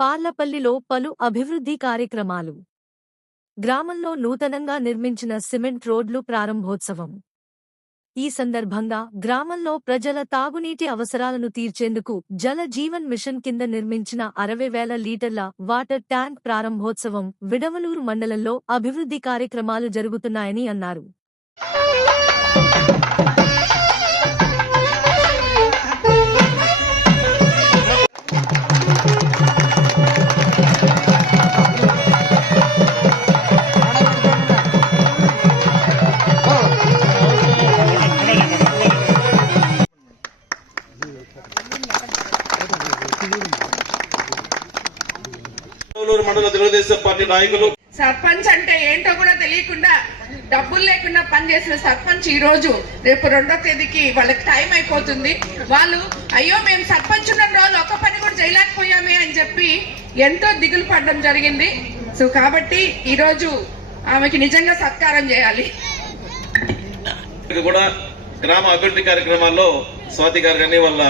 పార్లపల్లిలో పలు అభివృద్ధి కార్యక్రమాలు. గ్రామంలో నూతనంగా నిర్మించిన సిమెంట్ రోడ్లు ప్రారంభోత్సవం. ఈ సందర్భంగా గ్రామంలో ప్రజల తాగునీటి అవసరాలను తీర్చేందుకు జల జీవన్ మిషన్ కింద నిర్మించిన 60,000 లీటర్ల వాటర్ ట్యాంక్ ప్రారంభోత్సవం. విడవలూరు మండలంలో అభివృద్ధి కార్యక్రమాలు జరుగుతున్నాయని అన్నారు. మండల తెలుగుదేశం పార్టీ నాయకులు సర్పంచ్ అంటే ఏంటో కూడా తెలియకుండా డబ్బులు లేకుండా పనిచేసిన సర్పంచ్ ఈ రోజు రేపు 2వ తేదీకి వాళ్ళకి టైం అయిపోతుంది. వాళ్ళు అయ్యో మేము సర్పంచ్ ఉన్న రోజు ఒక్క పని కూడా చేయలేకపోయామే అని చెప్పి ఎంతో దిగులు పడడం జరిగింది. సో కాబట్టి ఈ రోజు ఆమెకి నిజంగా సత్కారం చేయాలి. కూడా గ్రామ అభివృద్ధి కార్యక్రమాల్లో స్వాతి గారు కానీ వాళ్ళ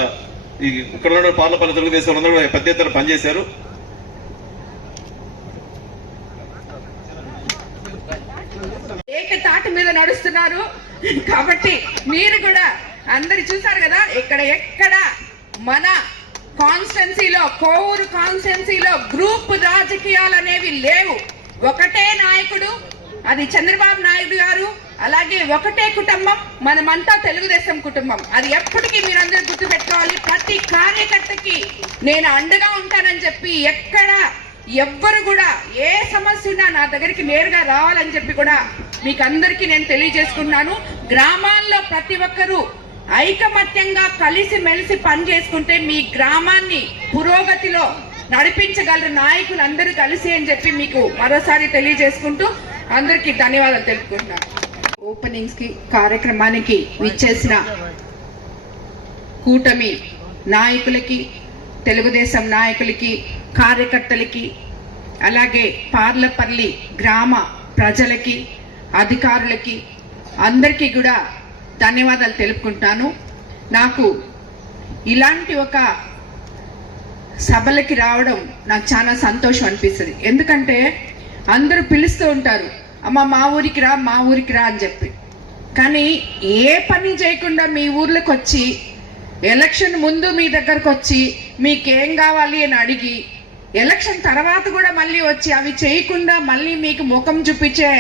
ఇక్కడ పార్లపల్లి తెలుగుదేశం అందరూ పెద్ద ఎత్తున పనిచేశారు. ఏకతాటి మీద నడుస్తున్నారు. కాబట్టి మీరు కూడా అందరు చూసారు కదా, ఎక్కడ మన కాన్స్టిట్యున్సీలో కోవూరు కాన్స్టిట్యున్సీలో గ్రూప్ రాజకీయాలు అనేవి లేవు. ఒకటే నాయకుడు, అది చంద్రబాబు నాయుడు గారు. అలాగే ఒకటే కుటుంబం, మనమంతా తెలుగుదేశం కుటుంబం. అది ఎప్పటికీ మీరందరూ గుర్తుపెట్టుకోవాలి. ప్రతి కార్యకర్తకి నేను అండగా ఉంటానని చెప్పి ఎక్కడ ఎవ్వరు కూడా ఏ సమస్య ఉన్నా నా దగ్గరికి నేరుగా రావాలని చెప్పి కూడా మీకు అందరికీ నేను తెలియజేసుకున్నాను. గ్రామాల్లో ప్రతి ఒక్కరూ ఐకమత్యంగా కలిసి మెలిసి పని చేసుకుంటే మీ గ్రామాన్ని పురోగతిలో నడిపించగలరు నాయకులు అందరూ కలిసి అని చెప్పి మీకు మరోసారి తెలియజేసుకుంటూ అందరికీ ధన్యవాదాలు తెలుపుకుంటున్నాను. ఓపెనింగ్స్ కి కార్యక్రమానికి విచ్చేసిన కూటమి నాయకులకి, తెలుగుదేశం నాయకులకి, కార్యకర్తలకి, అలాగే పార్లపల్లి గ్రామ ప్రజలకి, అధికారులకి అందరికీ కూడా ధన్యవాదాలు తెలుపుకుంటాను. నాకు ఇలాంటి ఒక సభలకి రావడం నాకు చాలా సంతోషం అనిపిస్తుంది. ఎందుకంటే అందరూ పిలుస్తూ ఉంటారు, అమ్మ మా ఊరికి రా, మా ఊరికి రా అని చెప్పి. కానీ ఏ పని చేయకుండా మీ ఊర్లోకి వచ్చి ఎలక్షన్ ముందు మీ దగ్గరకు వచ్చి మీకేం కావాలి అని అడిగి ఎలక్షన్ తర్వాత కూడా మళ్ళీ వచ్చి అవి చేయకుండా మళ్ళీ మీకు ముఖం చూపించే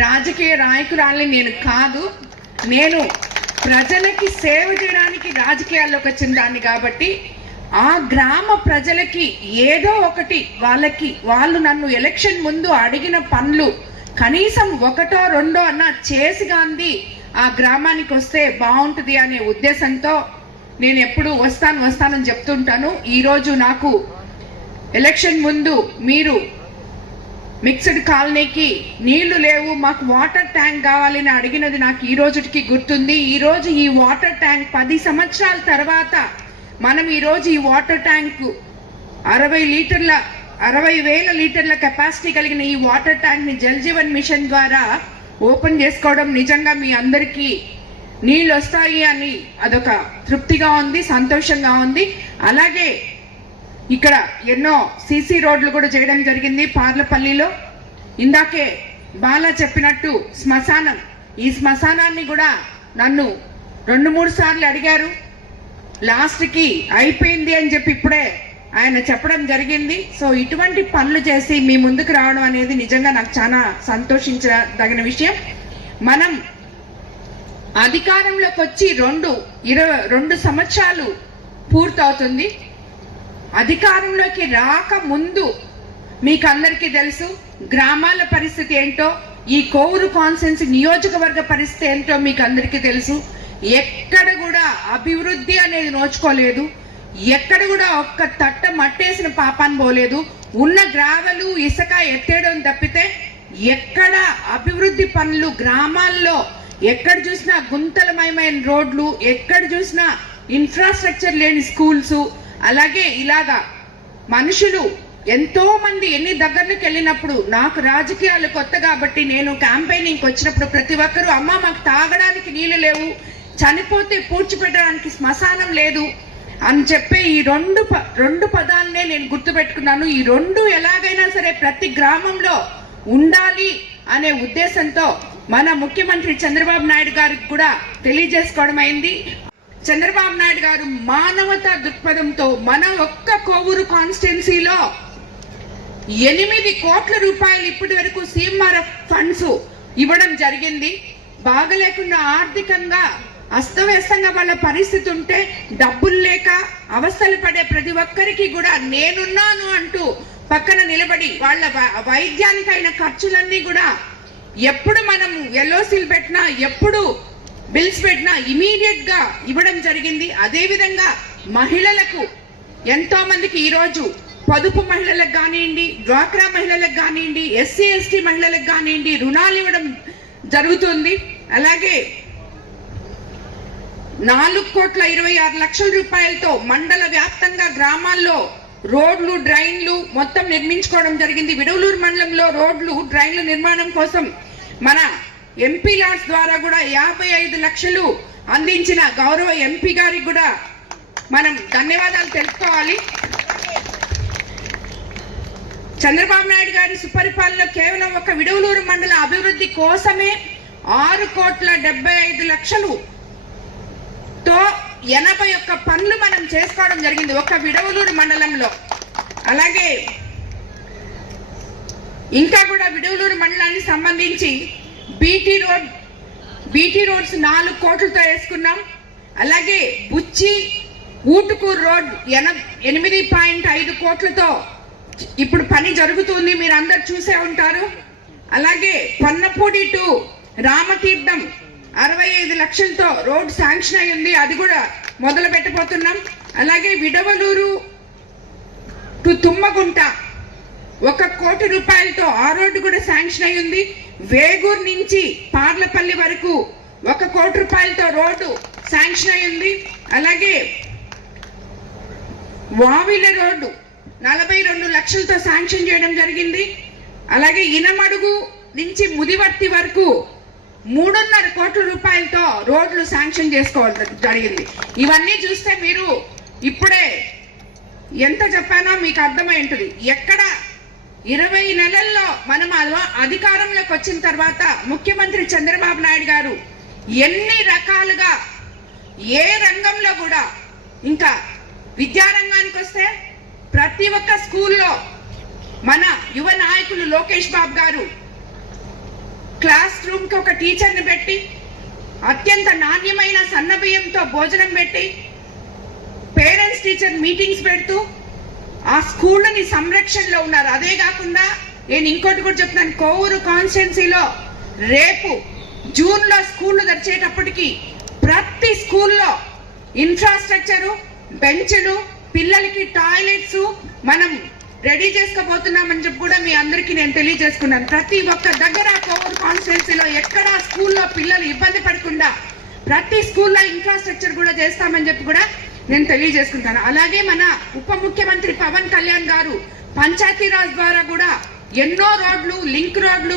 రాజకీయ నాయకురాలని నేను కాదు. నేను ప్రజలకి సేవ చేయడానికి రాజకీయాల్లోకి వచ్చిన దాన్ని. కాబట్టి ఆ గ్రామ ప్రజలకి ఏదో ఒకటి వాళ్ళు నన్ను ఎలక్షన్ ముందు అడిగిన పనులు కనీసం 1, 2 అన్నా చేసి గాంధీ ఆ గ్రామానికి వస్తే బాగుంటుంది అనే ఉద్దేశంతో నేను ఎప్పుడు వస్తానని చెప్తుంటాను. ఈరోజు నాకు ఎలక్షన్ ముందు మీరు మిక్స్డ్ కాలనీకి నీళ్లు లేవు, మాకు వాటర్ ట్యాంక్ కావాలని అడిగినది నాకు ఈ రోజుకి గుర్తుంది. ఈ రోజు ఈ వాటర్ ట్యాంక్ 10 సంవత్సరాల తర్వాత మనం ఈ రోజు ఈ వాటర్ ట్యాంక్ 60,000 లీటర్ల కెపాసిటీ కలిగిన ఈ వాటర్ ట్యాంక్ ని జల్ జీవన్ మిషన్ ద్వారా ఓపెన్ చేసుకోవడం నిజంగా మీ అందరికీ నీళ్ళు వస్తాయి అని అదొక తృప్తిగా ఉంది, సంతోషంగా ఉంది. అలాగే ఇక్కడ ఎన్నో సీసీ రోడ్లు కూడా చేయడం జరిగింది పార్లపల్లిలో. ఇందాకే బాలా చెప్పినట్టు శ్మశానం, ఈ శ్మశానాన్ని కూడా నన్ను 2-3 సార్లు అడిగారు. లాస్ట్కి అయిపోయింది అని చెప్పి ఇప్పుడే ఆయన చెప్పడం జరిగింది. సో ఇటువంటి పనులు చేసి మీ ముందుకు రావడం అనేది నిజంగా నాకు చాలా సంతోషించదగిన విషయం. మనం అధికారంలోకి వచ్చి 22 సంవత్సరాలు పూర్తవుతుంది. అధికారంలోకి రాక ముందు మీకు అందరికీ తెలుసు గ్రామాల పరిస్థితి ఏంటో, ఈ కోవూరు కాన్స్టిట్యున్సీ నియోజకవర్గ పరిస్థితి ఏంటో మీకు అందరికీ తెలుసు. ఎక్కడ కూడా అభివృద్ధి అనేది నోచుకోలేదు, ఎక్కడ కూడా ఒక్క తట్ట మట్టేసిన పాపాన్ని పోలేదు. ఉన్న గ్రావెలు ఇసుక ఎత్తేయడం తప్పితే ఎక్కడ అభివృద్ధి పనులు గ్రామాల్లో ఎక్కడ చూసినా గుంతలమయమైన రోడ్లు, ఎక్కడ చూసినా ఇన్ఫ్రాస్ట్రక్చర్ లేని స్కూల్స్. అలాగే ఇలాగా మనుషులు ఎంతో మంది ఎన్ని దగ్గరకి వెళ్ళినప్పుడు, నాకు రాజకీయాలు కొత్త కాబట్టి నేను క్యాంపెయినింగ్ వచ్చినప్పుడు ప్రతి ఒక్కరూ అమ్మ మాకు తాగడానికి నీళ్లు లేవు, చనిపోతే పూడ్చిపెట్టడానికి శ్మశానం లేదు, అని చెప్పే ఈ రెండు పదాలనే నేను గుర్తుపెట్టుకున్నాను. ఈ రెండు ఎలాగైనా సరే ప్రతి గ్రామంలో ఉండాలి అనే ఉద్దేశంతో మన ముఖ్యమంత్రి చంద్రబాబు నాయుడు గారికి కూడా తెలియజేసుకోవడం అయింది. చంద్రబాబు నాయుడు గారు మానవతా దృక్పథంతో మన ఒక్క కోవూరు కాన్స్టిట్యున్సీలో 8 కోట్ల రూపాయలు ఇప్పటి వరకు సీఎంఆర్ఎఫ్ ఫండ్స్ ఇవ్వడం జరిగింది. బాగలేకుండా ఆర్థికంగా అస్తవ్యస్తంగా వాళ్ళ పరిస్థితి ఉంటే డబ్బులు లేక అవస్థలు పడే ప్రతి ఒక్కరికి కూడా నేనున్నాను అంటూ పక్కన నిలబడి వాళ్ళ వైద్యానికైన ఖర్చులన్నీ కూడా ఎప్పుడు మనం ఎల్ఓసీలు పెట్టినా ఎప్పుడు బిల్స్ పెట్టినా ఇమీడియట్ గా ఇవ్వడం జరిగింది. అదే విధంగా మహిళలకు ఎంతో మందికి ఈరోజు పొదుపు మహిళలకు కానివ్వండి, డ్వాక్రా మహిళలకు కానివ్వండి, ఎస్సీ ఎస్టీ మహిళలకు కానివ్వండి రుణాలు ఇవ్వడం జరుగుతుంది. అలాగే 4,26,00,000 రూపాయలతో మండల వ్యాప్తంగా గ్రామాల్లో రోడ్లు డ్రైన్లు మొత్తం నిర్మించుకోవడం జరిగింది. విడవలూరు మండలంలో రోడ్లు డ్రైన్ల నిర్మాణం కోసం మన ఎంపీ లాడ్స్ ద్వారా కూడా 55 లక్షలు అందించిన గౌరవ ఎంపీ గారికి కూడా మనం ధన్యవాదాలు తెలుపుకోవాలి. చంద్రబాబు నాయుడు గారి సుపరిపాలన కేవలం ఒక విడవలూరు మండల అభివృద్ధి కోసమే 6,75,00,000 తో 81 పనులు మనం చేసుకోవడం జరిగింది ఒక విడవలూరు మండలంలో. అలాగే ఇంకా కూడా విడవలూరు మండలానికి సంబంధించి బీటీ రోడ్స్ 4 కోట్లతో వేసుకున్నాం. అలాగే బుచ్చి ఊటుకూరు రోడ్ 8.5 కోట్లతో ఇప్పుడు పని జరుగుతుంది, మీరు అందరు చూసే ఉంటారు. అలాగే పన్నపూడి టు రామతీర్థం 65 లక్షలతో రోడ్ శాంక్షన్ అయ్యింది, అది కూడా మొదలు పెట్టబోతున్నాం. అలాగే విడవలూరు టు తుమ్మగుంట 1 కోటి రూపాయలతో ఆ రోడ్డు కూడా శాంక్షన్ అయ్యింది. వేగూరు నుంచి పార్లపల్లి వరకు 1 కోటి రూపాయలతో రోడ్డు శాంక్షన్ అయ్యింది. అలాగే వావిల రోడ్డు 42 లక్షలతో శాంక్షన్ చేయడం జరిగింది. అలాగే ఇనమడుగు నుంచి ముదివర్తి వరకు 3.5 కోట్ల రూపాయలతో రోడ్లు శాంక్షన్ చేసుకోవడం జరిగింది. ఇవన్నీ చూస్తే మీరు ఇప్పుడే ఎంత చెప్పానో మీకు అర్థమై ఉంటుంది. ఎక్కడ 20 నెలల్లో మనం అధికారంలోకి వచ్చిన తర్వాత ముఖ్యమంత్రి చంద్రబాబు నాయుడు గారు ఎన్ని రకాలుగా ఏ రంగంలో కూడా, ఇంకా విద్యారంగానికి వస్తే ప్రతి ఒక్క స్కూల్లో మన యువ నాయకులు లోకేష్ బాబు గారు క్లాస్ రూమ్ కి ఒక టీచర్ని పెట్టి అత్యంత నాణ్యమైన సన్నబియ్యంతో భోజనం పెట్టి పేరెంట్స్ టీచర్ మీటింగ్స్ పెడుతూ ఆ స్కూళ్ళని సంరక్షణలో ఉన్నారు. అదే కాకుండా నేను ఇంకోటి కూడా చెప్తున్నాను, కోవూరు కాన్స్టిట్యున్సీలో రేపు జూన్లో స్కూళ్ళు తెరిచేటప్పటికి ప్రతి స్కూల్లో ఇన్ఫ్రాస్ట్రక్చరు, బెంచ్లు, పిల్లలకి టాయిలెట్స్ మనం రెడీ చేసుకోబోతున్నామని చెప్పి కూడా మీ అందరికీ నేను తెలియజేసుకున్నాను. ప్రతి ఒక్క దగ్గర కోవూరు కాన్స్టిట్యున్సీలో ఎక్కడ స్కూల్లో పిల్లలు ఇబ్బంది పడకుండా ప్రతి స్కూల్లో ఇన్ఫ్రాస్ట్రక్చర్ కూడా చేస్తామని చెప్పి కూడా నేను తెలియజేసుకుంటాను. అలాగే మన ఉప ముఖ్యమంత్రి పవన్ కళ్యాణ్ గారు పంచాయతీరాజ్ ద్వారా కూడా ఎన్నో రోడ్లు, లింక్ రోడ్లు